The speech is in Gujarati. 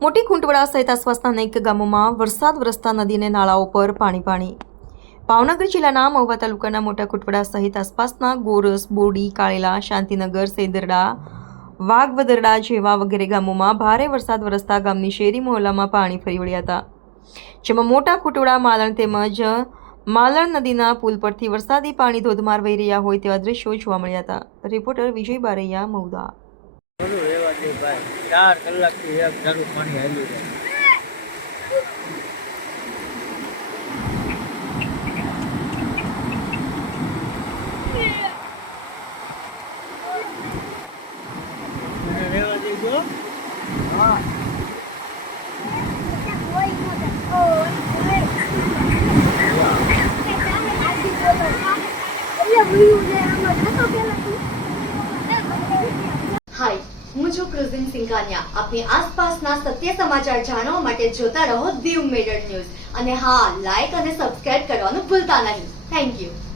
મોટી ખૂંટવાડા સહિત આસપાસના અનેક ગામોમાં વરસાદ વરસતા નદી અને નાળાઓ પર પાણી. ભાવનગર જિલ્લાના મહુવા તાલુકાના મોટા ખૂંટવાડા સહિત આસપાસના ગોરસ, બોરડી, કાળેલા, શાંતિનગર, સેદરડા, વાઘવદરડા જેવા વગેરે ગામોમાં ભારે વરસાદ વરસતા ગામની શેરી મહોલ્લામાં પાણી ફરી વળ્યા હતા. જેમાં મોટા ખૂંટવાડા, માલણ તેમજ માલણ નદીના પુલ પરથી વરસાદી પાણી ધોધમાર વહી રહ્યા હોય તેવા દ્રશ્યો જોવા મળ્યા હતા. રિપોર્ટર વિજય બારૈયા, મહુવા. 4 કલાકથી એક ધારું પાણી હાલ્યું છે. રેવા દેજો. હા. હાય, હું છું ક્રુઝિન સિંઘાનિયા. આપની આસપાસના સત્ય સમાચાર જાણવા માટે જોતા રહો દીવ મિરર ન્યૂઝ. અને હા, લાઈક અને સબસ્ક્રાઇબ કરવાનું ભૂલતા નહીં. Thank you.